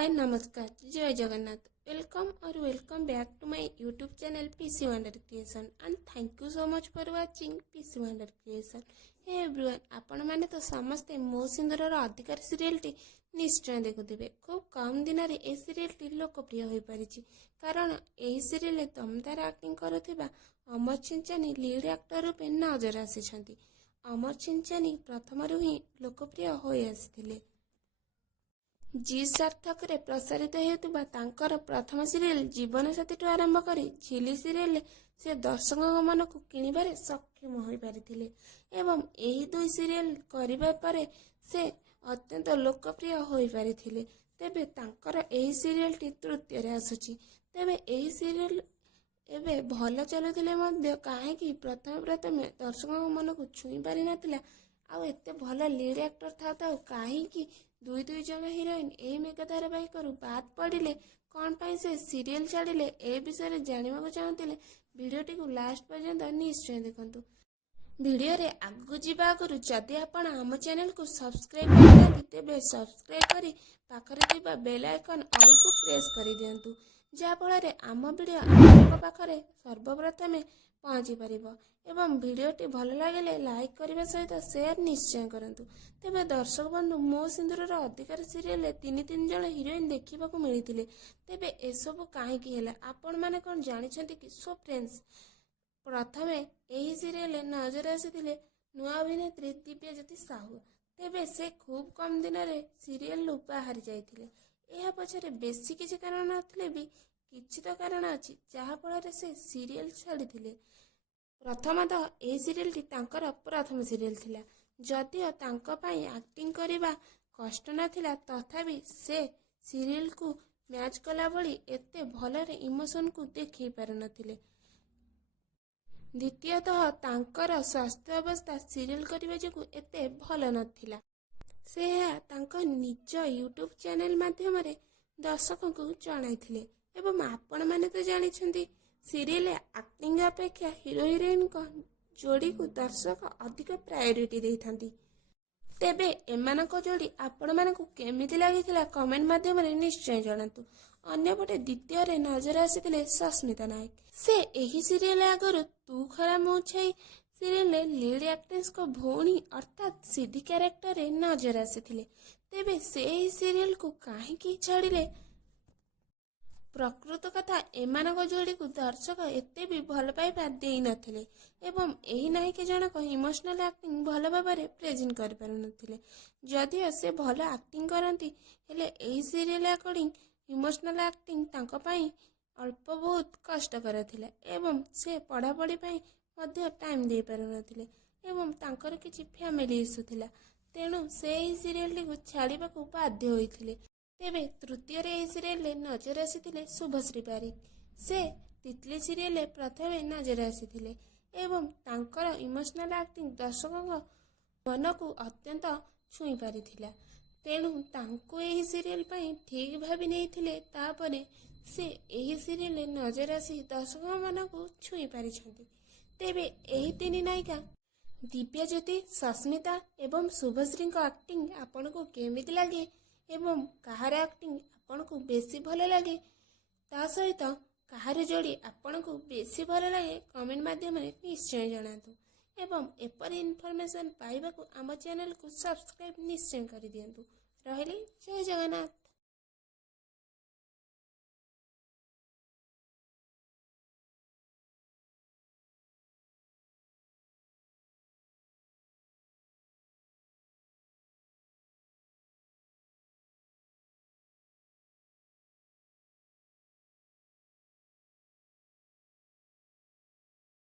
हाय नमस्कार जय Jagannath welcome back to my YouTube channel PC wonder creation and thank you so much for watching PC wonder creation. Hey everyone आपण माने तो समस्ते मो सिंदूरर अधिकार सीरियल टी निश्चय देखुथिबे। खूब कम दिन रे ए सीरियल टी लोकप्रिय होई परिछि कारण एही सीरियल दमदार एक्टिंग करुथिबा अमर चिंचानी लीड एक्टर रूपे नजर आसिछंती। अमर चिंचानी प्रथमरु ही लोकप्रिय होई आसिथिले। जी सार्थक रे प्रसारित हेतुबा तांकर प्रथम सीरियल जीवन साथी आरंभ करी झिली सीरियल से दर्शकों मन को किणिबारे सक्षम होई पारिथिले एवं एही दुई सीरियल करिबा परे से अत्यंत लोकप्रिय होई पारिथिले। तेबे तांकर एही सीरियल टी तृतीय रे आसुची। तेबे एही सीरियल एबे भल चलुथिले मध्य काहेकि प्रथम दर्शकों मन को छुई पारि नथिला आउ एते भल लीड एक्टर था काहेकि दुई दुई जन हिरोइन एही मेगा धारावाहिकरू बाद पड़िले कौन पाई से सीरियल छाड़िले ए विषय जानवा चाहूले भिडियोटी को लास्ट पर्यंत निश्चय देखंतु। भिडियो रे आगु जीवा आगुरु जदि आपण आम चैनल को सब्सक्राइब करनांती तेबे सब्सक्राइब करी पाखरे थिबा बेल आइकन ऑल को प्रेस करि दियंतु जा फଳରେ आम वीडियो आपनक पाखरे सर्वप्रथमे पहुंची परिबो एवं भिडियोटी भल लगे लाइक करने सहित शेयर निश्चय करंतु। तेबे दर्शक बंधु मो सिंदूरर अधिकार सीरियल तीन जन हिरोइन देखा मिलते तेबे एसबू कहीं आपण मैंने कौन जानते कि सो फ्रेंड्स प्रथमे यही सीरियल नजर आसी नुआ अभिनेत्री दिव्यज्योति साहू। तेबे से खूब कम दिन में सीरियल बाहरी जाइए। यह पछरे बेसी किसी कारण नथिले भी किछि तो कारण अछि जहा फल से सीरियल छाड़ी। प्रथमतः ए सीरियल टी तांकर प्रथम सीरियल थिला जदिओ तांको पई एक्टिंग करिबा कष्ट नथिला तथापि से सीरियल को मैच कला भली एते भलरे इमोशन को देखि पारु नथिले। द्वितीयतः तांकर स्वास्थ्य अवस्था सीरियल करिबा जकु एते भल नथिला। से तांको निज यूट्यूब चैनल माध्यम रे दर्शकों को जणाइथिले एवं आपण माने तो जानिछंती सीरियल एक्टिंग अपेक्षा हिरो हिरोइन को जोड़ी को दर्शक अधिक प्रायोरिटी देइथांती। तेबे एमानक जोड़ी आपण मानकु केमिति लागिथिला कमेंट माध्यम रे निश्चय जणातु। अन्यपटे द्वितीय रे नजर आसीथिले सस्मिता नायक। से एही सीरियल आगरु तू खरा मु छई सीरियल लीड एक्ट्रेस को भौणी अर्थात सीधी कैरेक्टर रे नजर आसीथिले। तेबे से एही सीरियल को काहेकि छाड़िले प्रकृत कथा एमानक जोड़ी को दर्शक एते भी भल पाइबा देई नथिले एवं एही नायिका जनक इमोशनल एक्टिंग भल भाबरे प्रेजेंट कर पारु नथिले। जदिओ से भल एक्टिंग करंती हेले एही सीरियल अकॉर्डिंग इमोशनल एक्टिंग तांको पई अल्प बहुत कष्टकर थिला एवं से पढ़ापढ़ी पई मध्य टाइम दे पारु नथिले एवं तांकर किछि फैमिली इशू थिला तेणु से एही सीरियल को छाड़ीबा को बाध्य होइथिले। तेबे तृतीय रे सीरियल नजर आसीथिले शुभश्री पारिक। से तितली सीरियल प्रथमे नजर आसीथिले एवं तांकर इमोशनल एक्टिंग दर्शकों मन को अत्यंत छुई पारिथिला तेणु तांको एही सीरियल पई ठीक भाबी नैथिले। तापरे से एही सीरियल नजर आसी दर्शकों मन को छुई पारिछंती। तेबे एही तीन नायिका दिव्यज्योति सस्मिता एवं शुभश्री एक्टिंग आपण को केमिति लगे एवं कहार एक्टिंग आपण को बेसी भल लगे ता सहित कहार जोड़ी आपण को बेसी भल लगे कमेंट माध्यम रे निश्चय जणातु एवं एपरी इनफॉरमेशन पाइबा को आम चैनल को सब्सक्राइब निश्चय कर दियंतु। रहिले जय जगन्नाथ।